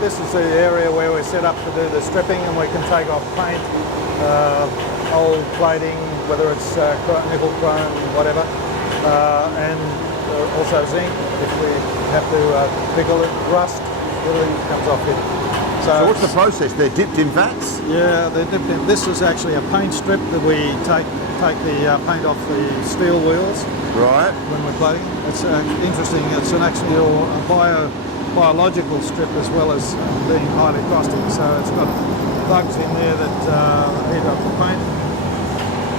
this is the area where we're set up to do the stripping, and we can take off paint, old plating, whether it's nickel, chrome, whatever, and also zinc. If we have to pickle it, rust, everything comes off here. So what's the process? They're dipped in vats? Yeah, they're dipped in. This is actually a paint strip that we take the paint off the steel wheels. Right. When we're plating. It's interesting. It's an actual biological strip as well as being highly caustic. So it's got plugs in there that heat up the paint.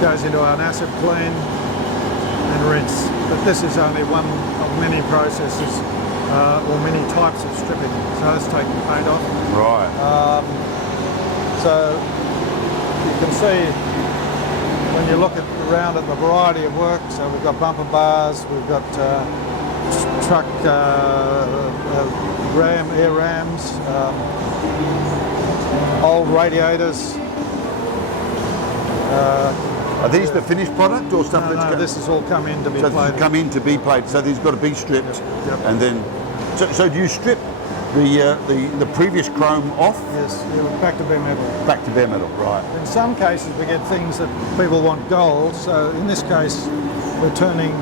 Goes into an acid clean and rinse. But this is only one of many processes or many types of stripping. So it's taking the paint off. Right. So you can see when you look around at the variety of work. So we've got bumper bars, we've got truck air rams, old radiators. Are these the finished product or stuff? No, this has all come in to be plated. Come in to be plated. So these got to be stripped, Yep. and then. So do you strip the previous chrome off? Yes, back to bare metal. Back to bare metal, right. In some cases we get things that people want gold, so in this case we're turning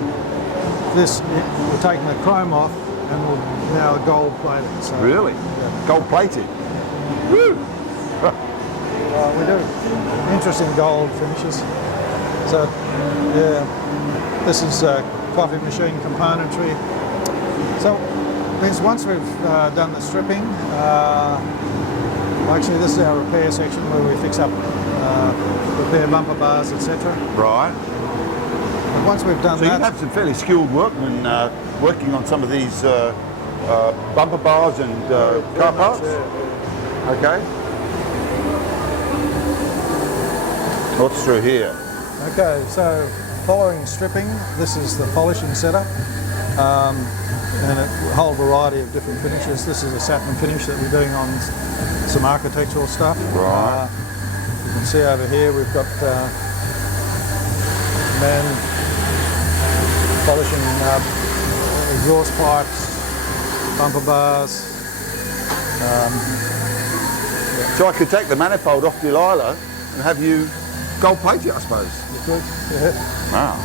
this, we're taking the chrome off and we're now gold plated. So, really? Yeah. Gold plated? Woo! We do. Interesting gold finishes. So yeah, this is coffee machine componentry. So once we've done the stripping, actually this is our repair section where we fix up, repair bumper bars, etc. Right. But once we've done so that... you have some fairly skilled workmen working on some of these bumper bars and car parts? Yeah. Okay. What's through here? Okay, so following stripping, this is the polishing setup. And a whole variety of different finishes. This is a satin finish that we're doing on some architectural stuff. Right. You can see over here we've got man polishing exhaust pipes, bumper bars. So I could take the manifold off Delilah and have you gold plate it, I suppose. You could, yeah. Wow.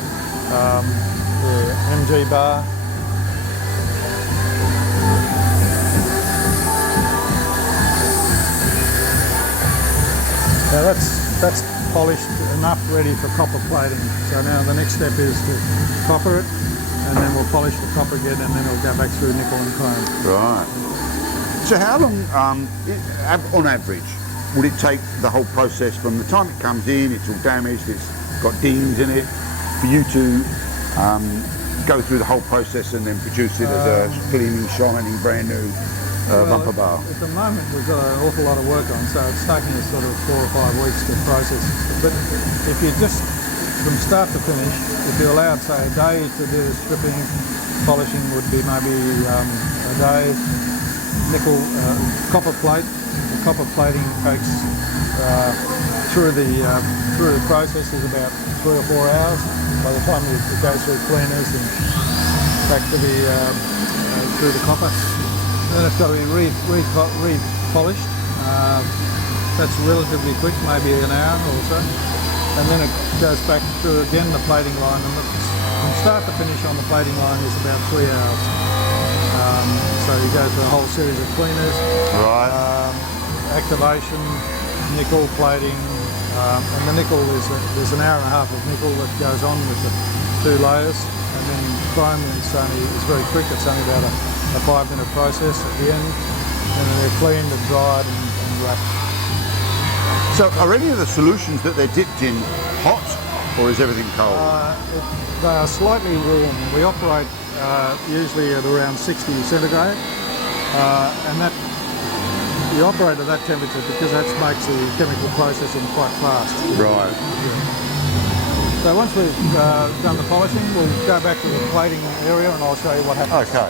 The MG bar. Now that's polished enough, ready for copper plating. So now the next step is to copper it, and then we'll polish the copper again, and then it'll go back through nickel and chrome. Right. So how long, on average, would it take the whole process from the time it comes in, it's all damaged, it's got dings in it, for you to go through the whole process and then produce it as a gleaming, shining, brand new bumper bar? At the moment we've got an awful lot of work on, so it's taking us sort of 4 or 5 weeks to process. But if you just, from start to finish, if you allowed, say, a day to do the stripping, polishing would be maybe a day. Nickel, copper plate. The copper plating takes through the process is about 3 or 4 hours. By the time it goes through cleaners and back to the through the copper. Then it's got to be re-polished. That's relatively quick, maybe an hour or so. And then it goes back through again the plating line. And from start to finish on the plating line is about 3 hours. So you go through a whole series of cleaners. Right. Activation, nickel plating. And the nickel there's an hour and a half of nickel that goes on with the 2 layers. And then chrome is very quick. It's only about a 5-minute process at the end, and then they're cleaned and dried and wrapped. So are any of the solutions that they're dipped in hot, or is everything cold? They are slightly warm. We operate usually at around 60 centigrade, and that you operate at that temperature because that makes the chemical processing quite fast. Right. Yeah. So once we've done the polishing, we'll go back to the plating area and I'll show you what happens. Okay.